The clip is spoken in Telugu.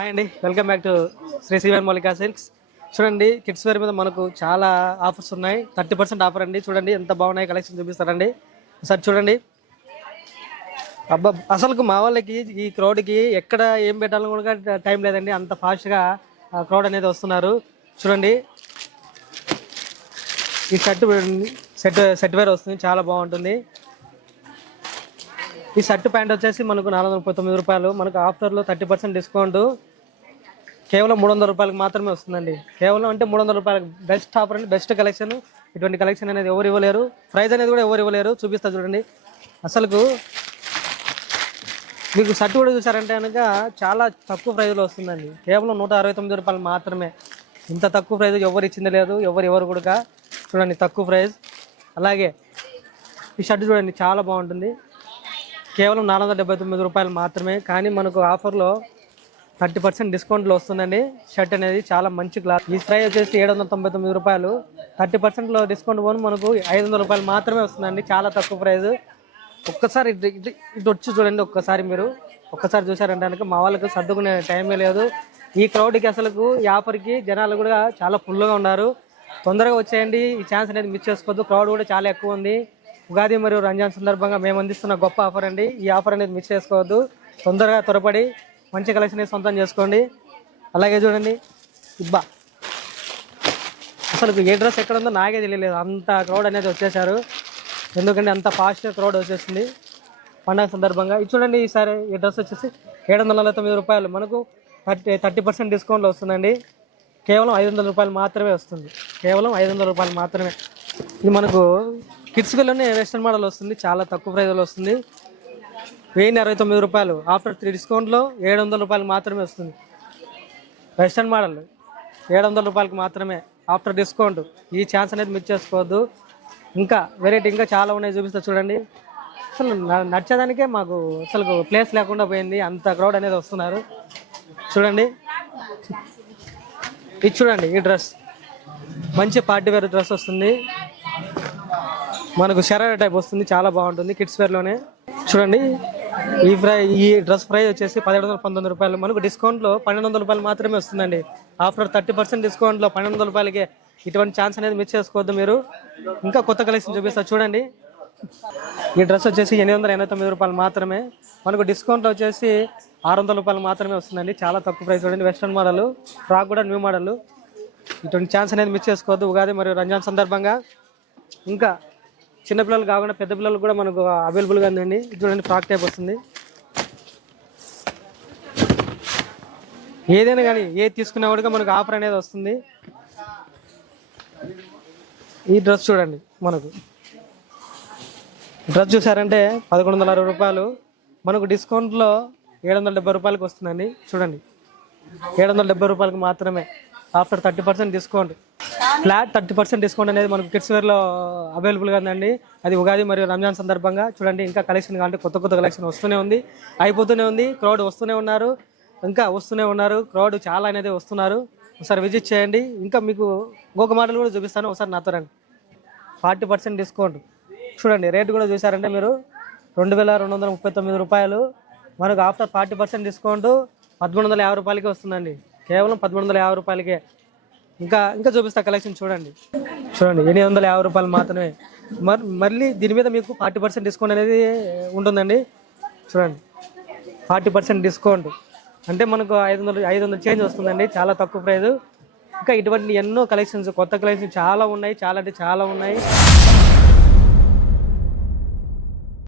హాయ్ అండి, welcome back to Sri Srivan Moulika silks. చూడండి, కిడ్స్ వేర్ మీద మనకు చాలా ఆఫర్స్ ఉన్నాయి. 30% ఆఫర్ అండి. చూడండి ఎంత బాగున్నాయి, కలెక్షన్ చూపిస్తారండి. ఒకసారి చూడండి. అబ్బా, అసలు మా వాళ్ళకి ఈ క్రౌడ్కి ఎక్కడ ఏం పెట్టాలని కూడా టైం లేదండి. అంత ఫాస్ట్గా క్రౌడ్ అనేది వస్తున్నారు. చూడండి, ఈ సెట్ వేర్ వస్తుంది, చాలా బాగుంటుంది. ఈ షర్ట్ ప్యాంట్ వచ్చేసి మనకు 439 రూపాయలు. మనకు ఆఫర్లో 30% డిస్కౌంట్ కేవలం 300 రూపాయలకు మాత్రమే వస్తుందండి. కేవలం అంటే 300 రూపాయలకు బెస్ట్ ఆఫర్ అండి, బెస్ట్ కలెక్షన్. ఇటువంటి కలెక్షన్ అనేది ఎవరు ఇవ్వలేరు, ప్రైస్ అనేది కూడా ఎవరు ఇవ్వలేరు. చూపిస్తా చూడండి. అసలు మీకు షర్ట్ కూడా చూసారంటే కనుక చాలా తక్కువ ప్రైజ్లో వస్తుందండి. కేవలం 169 రూపాయలు మాత్రమే. ఇంత తక్కువ ప్రైజ్ ఎవరు ఇచ్చింది లేదు, ఎవరు కూడా. చూడండి, తక్కువ ప్రైజ్. అలాగే ఈ షర్ట్ చూడండి, చాలా బాగుంటుంది. కేవలం 479 రూపాయలు మాత్రమే. కానీ మనకు ఆఫర్లో 30% డిస్కౌంట్లో వస్తుందండి. షర్ట్ అనేది చాలా మంచి క్లాత్. ఈ ప్రైస్ వచ్చేసి 799 రూపాయలు. 30%లో డిస్కౌంట్ పోను మనకు 500 రూపాయలు మాత్రమే వస్తుందండి. చాలా తక్కువ ప్రైస్. ఒక్కసారి ఇటు వచ్చి చూడండి. ఒక్కసారి చూసారంటే కనుక మా వాళ్ళకి సర్దుకునే టైమే లేదు. ఈ క్రౌడ్కి అసలు ఈ ఆఫర్కి జనాలు కూడా చాలా ఫుల్గా ఉన్నారు. తొందరగా వచ్చేయండి, ఈ ఛాన్స్ అనేది మిస్ చేసుకోవద్దు. క్రౌడ్ కూడా చాలా ఎక్కువ ఉంది. ఉగాది మరియు రంజాన్ సందర్భంగా మేము అందిస్తున్న గొప్ప ఆఫర్ అండి. ఈ ఆఫర్ అనేది మిస్ చేసుకోవద్దు. తొందరగా త్వరపడి మంచి కలెక్షన్ సొంతం చేసుకోండి. అలాగే చూడండి, ఇబ్బా అసలు ఏ డ్రెస్ ఎక్కడ ఉందో నాకే తెలియలేదు. అంత క్రౌడ్ అనేది వచ్చేసారు. ఎందుకంటే అంత ఫాస్ట్గా క్రౌడ్ వచ్చేసింది పండుగ సందర్భంగా. ఇది చూడండి, ఈసారి ఈ డ్రెస్ వచ్చేసి 749 రూపాయలు. మనకు 30% డిస్కౌంట్లో వస్తుందండి. కేవలం 500 రూపాయలు మాత్రమే వస్తుంది. కేవలం 500 రూపాయలు మాత్రమే. ఇది మనకు కిడ్స్ వేర్లోనే వెస్టర్న్ మోడల్ వస్తుంది. చాలా తక్కువ ప్రైజ్లో వస్తుంది. 1069 రూపాయలు. ఆఫ్టర్ 3 డిస్కౌంట్లో 700 రూపాయలు మాత్రమే వస్తుంది. వెస్టర్న్ మోడల్ 700 రూపాయలకి మాత్రమే ఆఫ్టర్ డిస్కౌంట్. ఈ ఛాన్స్ అనేది మిస్ చేసుకోవద్దు. ఇంకా వెరైటీ ఇంకా చాలా ఉన్నాయి, చూపిస్తా చూడండి. అసలు నచ్చేదానికే మాకు అసలు ప్లేస్ లేకుండా పోయింది. అంత క్రౌడ్ అనేది వస్తున్నారు. చూడండి, ఇది చూడండి. ఈ డ్రెస్ మంచి పార్టీ వేర్ డ్రెస్ వస్తుంది. మనకు షరారా టైప్ వస్తుంది, చాలా బాగుంటుంది. కిడ్స్ వేర్లోనే చూడండి. ఈ డ్రెస్ ప్రైస్ వచ్చేసి 1719 రూపాయలు. మనకు డిస్కౌంట్లో 1200 రూపాయలు మాత్రమే వస్తుందండి. ఆఫ్టర్ 30% డిస్కౌంట్లో 1200 రూపాయలకే. ఇటువంటి ఛాన్స్ అనేది మిస్ చేసుకోవద్దు మీరు. ఇంకా కొత్త కలెక్షన్ చూపిస్తా చూడండి. ఈ డ్రెస్ వచ్చేసి 889 రూపాయలు మాత్రమే. మనకు డిస్కౌంట్లో వచ్చేసి 600 రూపాయలు మాత్రమే వస్తుందండి. చాలా తక్కువ ప్రైస్. చూడండి, వెస్ట్రన్ మోడల్, ఫ్రాక్ కూడా న్యూ మోడల్. ఇటువంటి ఛాన్స్ అనేది మిస్ చేసుకోవద్దు ఉగాది మరియు రంజాన్ సందర్భంగా. ఇంకా చిన్నపిల్లలు కాకుండా పెద్ద పిల్లలు కూడా మనకు అవైలబుల్గా ఉందండి. చూడండి, ఫ్రాక్ టైప్ వస్తుంది. ఏదైనా కానీ ఏది తీసుకున్నా కూడా మనకు ఆఫర్ అనేది వస్తుంది. ఈ డ్రెస్ చూడండి, మనకు డ్రెస్ చూసారంటే 1160 రూపాయలు. మనకు డిస్కౌంట్లో 770 రూపాయలకి వస్తుందండి. చూడండి, 770 రూపాయలకి మాత్రమే ఆఫ్టర్ 30% డిస్కౌంట్. ఫ్లాట్ 30% డిస్కౌంట్ అనేది మనకు కిడ్స్ వేర్లో అవైలబుల్గా ఉందండి. అది ఉగాది మరియు రంజాన్ సందర్భంగా. చూడండి, ఇంకా కలెక్షన్ కావాలంటే కొత్త కలెక్షన్ వస్తూనే ఉంది, అయిపోతూనే ఉంది. క్రౌడ్ వస్తూనే ఉన్నారు, ఇంకా వస్తూనే ఉన్నారు. క్రౌడ్ చాలా అనేది వస్తున్నారు. ఒకసారి విజిట్ చేయండి. ఇంకా మీకు ఇంకొక మోడల్ కూడా చూపిస్తాను, ఒకసారి నాతో రండి. 40% డిస్కౌంట్. చూడండి, రేట్ కూడా చూసారంటే మీరు 2239 రూపాయలు. మనకు ఆఫ్టర్ 40% డిస్కౌంట్ 1350 రూపాయలకే వస్తుందండి. కేవలం 1350 రూపాయలకే. ఇంకా చూపిస్తా కలెక్షన్. చూడండి 850 రూపాయలు మాత్రమే. మళ్ళీ దీని మీద మీకు 40% డిస్కౌంట్ అనేది ఉంటుందండి. చూడండి, 40% డిస్కౌంట్ అంటే మనకు 500 చేంజ్ వస్తుందండి. చాలా తక్కువ ప్రైస్. ఇంకా ఇటువంటి ఎన్నో కలెక్షన్స్, కొత్త కలెక్షన్స్ చాలా ఉన్నాయి. చాలా అంటే చాలా ఉన్నాయి.